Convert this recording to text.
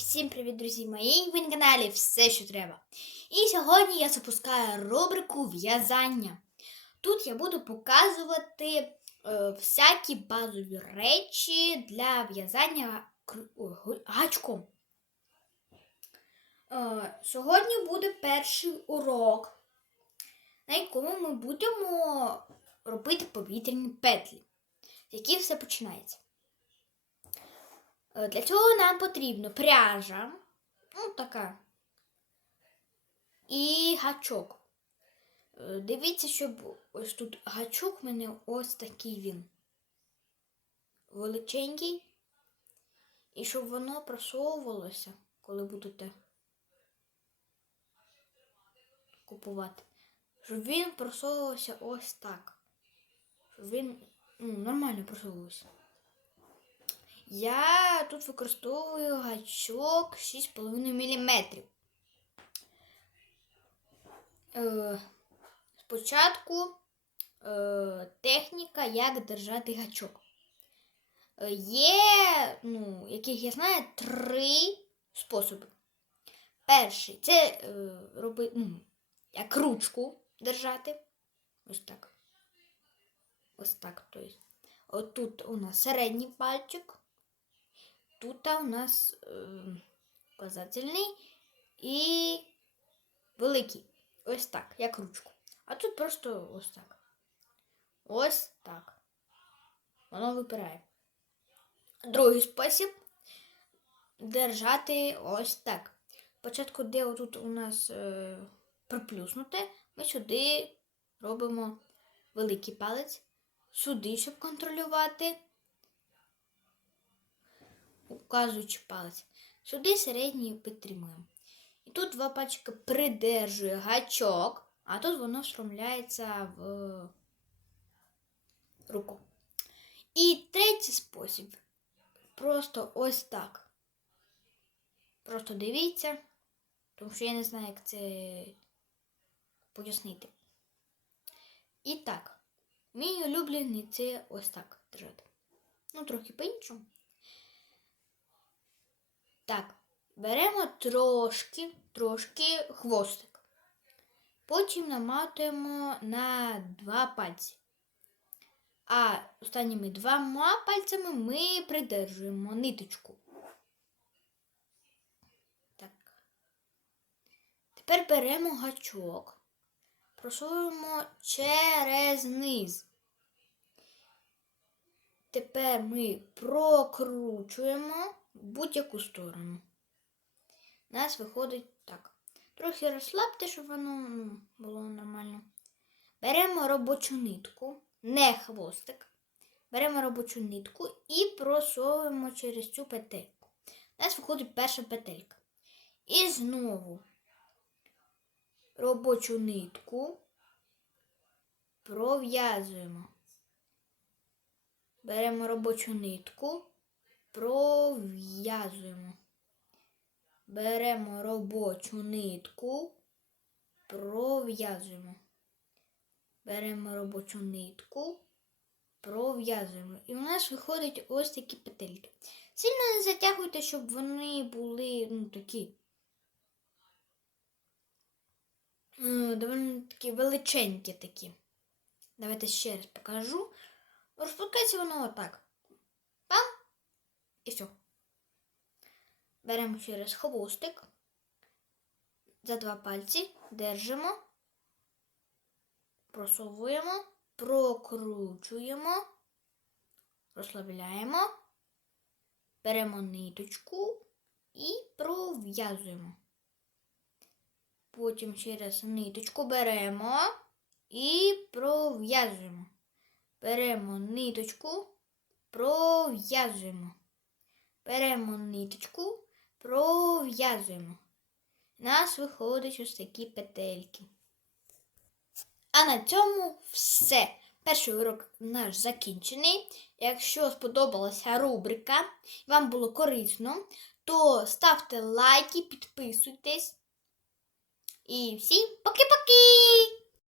Всім привіт, друзі мої! Ви на каналі все, що треба. І сьогодні я запускаю рубрику в'язання. Тут я буду показувати е, всякі базові речі для в'язання гачком. Е, сьогодні буде перший урок, на якому ми будемо робити повітряні петлі, з яких все починається. Е, Для цього нам потрібно пряжа, ну така, і гачок. Е, Дивіться, щоб ось тут гачок в мене ось такий він. Величенький. І щоб воно просовувалося, коли будете купувати. Щоб він просовувався ось так. Щоб він ну, нормально просовувався. Я тут використовую гачок 6,5 мм. Е, спочатку е, техніка, як держати гачок. Е, є, ну, яких я знаю, три способи. Перший це е, робити, ну, як ручку держати. Ось так. Ось так. Тобто. Отут у нас середній пальчик. Тут у нас е, указательний і великий. Ось так, як ручку. А тут просто ось так. Ось так. Воно випирає. Другий спосіб держати ось так. Спочатку, де отут у нас е, приплюснуте, ми сюди робимо великий палець, сюди, щоб контролювати указуючи палець. Сюди середній підтримуємо. І тут два пальчика придержує гачок, а тут воно встромляється в руку. І третій спосіб. Просто ось так. Просто дивіться, тому що я не знаю, як це пояснити. І так, мій улюблений це ось так держати. Ну, трохи по-іншому. Так, беремо трошки, трошки хвостик. Потім наматуємо на два пальці. А останніми двома пальцями ми придержуємо ниточку. Так. Тепер беремо гачок, просовуємо через низ. Тепер ми прокручуємо будь-яку сторону. У нас виходить так. Трохи розслабте, щоб воно ну, було нормально. Беремо робочу нитку, не хвостик. Беремо робочу нитку і просовуємо через цю петельку. У нас виходить перша петелька. І знову робочу нитку пров'язуємо. Беремо робочу нитку, пров'язуємо. Беремо робочу нитку, пров'язуємо. Беремо робочу нитку, пров'язуємо. І у нас виходить ось такі петельки. Сильно не затягуйте, щоб вони були ну, такі. е, Доволі такі величенькі такі. Давайте ще раз покажу. Розпускається воно отак. І все. Беремо через хвостик. За два пальці держимо, просовуємо, прокручуємо, розслабляємо, беремо ниточку і пров'язуємо. Потім через ниточку беремо і пров'язуємо. Беремо ниточку, пров'язуємо. Беремо ниточку, пров'язуємо. У нас виходить ось такі петельки. А на цьому все. Перший урок наш закінчений. Якщо сподобалася рубрика, вам було корисно, то ставте лайки, підписуйтесь. І всім поки-поки!